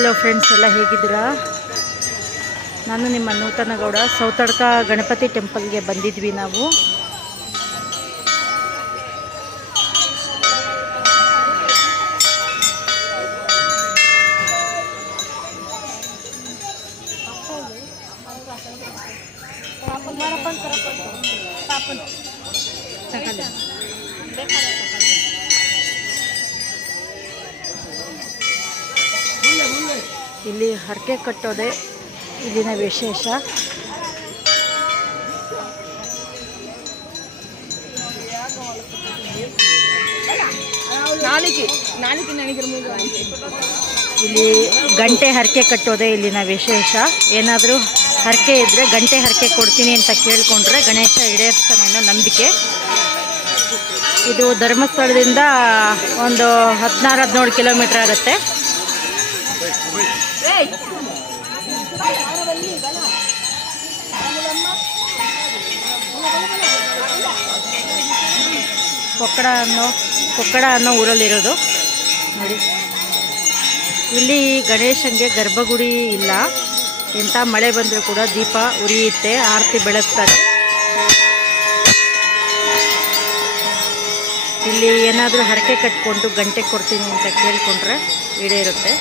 Hello friends, ಎಲ್ಲ ಹೇಗಿದ್ದೀರಾ? ನಾನು ನಿಮ್ಮ ನೂತನ ಗೌಡ. ಸೌತಡ್ಕ ಗಣಪತಿ ಟೆಂಪಲ್ಗೆ ಬಂದಿದ್ವಿ ನಾವು. ಇಲ್ಲಿ ಹರಕೆ ಕಟ್ಟೋದೆ ಇಲ್ಲಿನ ವಿಶೇಷ. ಇಲ್ಲಿ ಗಂಟೆ ಹರಕೆ ಕಟ್ಟೋದೆ ಇಲ್ಲಿನ ವಿಶೇಷ. ಏನಾದರೂ ಹರಕೆ ಇದ್ದರೆ ಗಂಟೆ ಹರಕೆ ಕೊಡ್ತೀನಿ ಅಂತ ಕೇಳಿಕೊಂಡ್ರೆ ಗಣೇಶ ಈಡೇರಿಸ್ತಾನೆ ಅನ್ನೋ ನಂಬಿಕೆ. ಇದು ಧರ್ಮಸ್ಥಳದಿಂದ ಒಂದು 16-17 ಕಿಲೋಮೀಟರ್ ಆಗುತ್ತೆ. ಕೊಕ್ಕಡ ಅನ್ನೋ ಊರಲ್ಲಿರೋದು ನೋಡಿ. ಇಲ್ಲಿ ಗಣೇಶನಿಗೆ ಗರ್ಭಗುಡಿ ಇಲ್ಲ. ಎಂಥ ಮಳೆ ಬಂದರೂ ಕೂಡ ದೀಪ ಉರಿಯುತ್ತೆ, ಆರತಿ ಬೆಳಗ್ತಾರೆ. ಇಲ್ಲಿ ಏನಾದರೂ ಹರಕೆ ಕಟ್ಕೊಂಡು ಗಂಟೆ ಕೊಡ್ತೀನಿ ಅಂತ ಕೇಳಿಕೊಂಡ್ರೆ ಈಡೇರುತ್ತೆ.